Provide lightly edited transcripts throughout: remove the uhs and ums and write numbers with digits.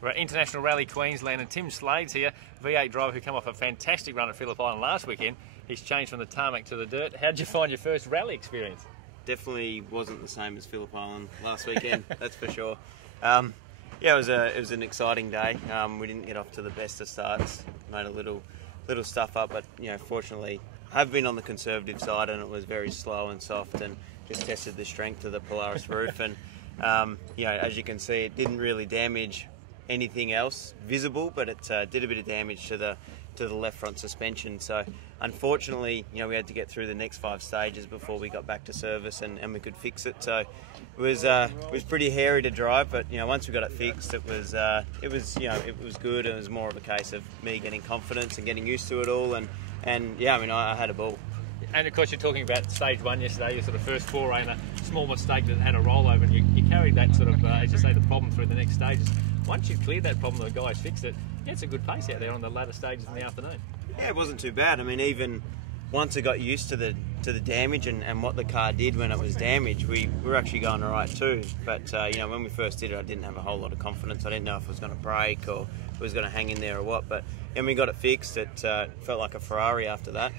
We're at International Rally Queensland and Tim Slade's here, V8 driver who came off a fantastic run at Phillip Island last weekend. He's changed from the tarmac to the dirt. How did you find your first rally experience? Definitely wasn't the same as Phillip Island last weekend, that's for sure. Yeah, it was an exciting day. We didn't get off to the best of starts, made a little stuff up, but fortunately have been on the conservative side, and it was very slow and soft, and just tested the strength of the Polaris roof. And as you can see, it didn't really damage anything else visible, but it did a bit of damage to the left front suspension. So unfortunately, we had to get through the next 5 stages before we got back to service and we could fix it. So it was pretty hairy to drive, but once we got it fixed, it was good. It was more of a case of me getting confidence and getting used to it all, and yeah, I had a ball. And of course, you're talking about stage 1 yesterday, your sort of first foray and a small mistake that had a rollover, and you carried that sort of, as you say, the problem through the next stages. Once you've cleared that problem, the guys fixed it, you had some good pace out there on the latter stages in the afternoon. Yeah, it wasn't too bad. Even once I got used to the damage and what the car did when it was damaged, we were actually going all right too. But when we first did it, I didn't have a whole lot of confidence. I didn't know if it was going to break or if it was going to hang in there or what. But when we got it fixed, it felt like a Ferrari after that.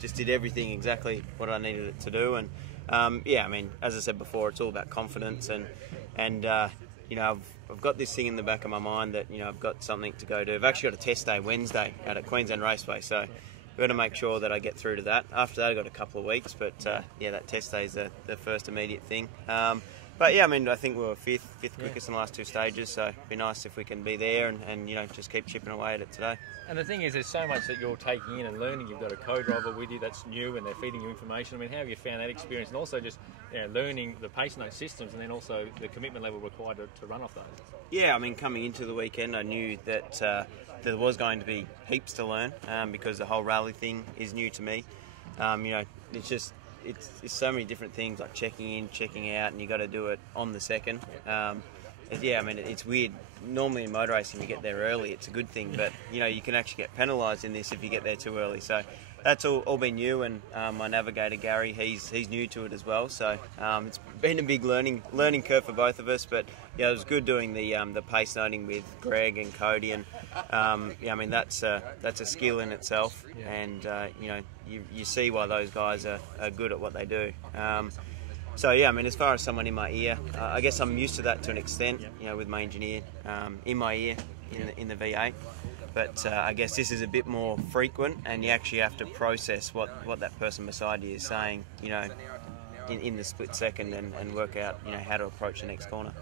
Just did everything exactly what I needed it to do. And as I said before, it's all about confidence. And I've got this thing in the back of my mind that I've got something to go to. I've actually got a test day Wednesday at a Queensland Raceway, so I've got to make sure that I get through to that. After that, I've got a couple of weeks, but that test day is the first immediate thing. But yeah, I think we were fifth quickest in the last 2 stages, so it'd be nice if we can be there and just keep chipping away at it today. And the thing is, there's so much that you're taking in and learning. You've got a co-driver with you that's new, and they're feeding you information. How have you found that experience? And also just learning the pace note systems, and then also the commitment level required to run off those. Yeah, coming into the weekend, I knew that there was going to be heaps to learn because the whole rally thing is new to me. It's so many different things, like checking in, checking out, and you got to do it on the second. It's weird. Normally in motor racing, you get there early, it's a good thing, but you can actually get penalised in this if you get there too early. So that's all been new, and my navigator Gary, he's new to it as well. So it's been a big learning curve for both of us. But it was good doing the pace noting with Greg and Cody, and that's a skill in itself, and you see why those guys are good at what they do. As far as someone in my ear, I guess I'm used to that to an extent, with my engineer in my ear in the V8. But I guess this is a bit more frequent, and you actually have to process what that person beside you is saying, in the split second, and work out, how to approach the next corner.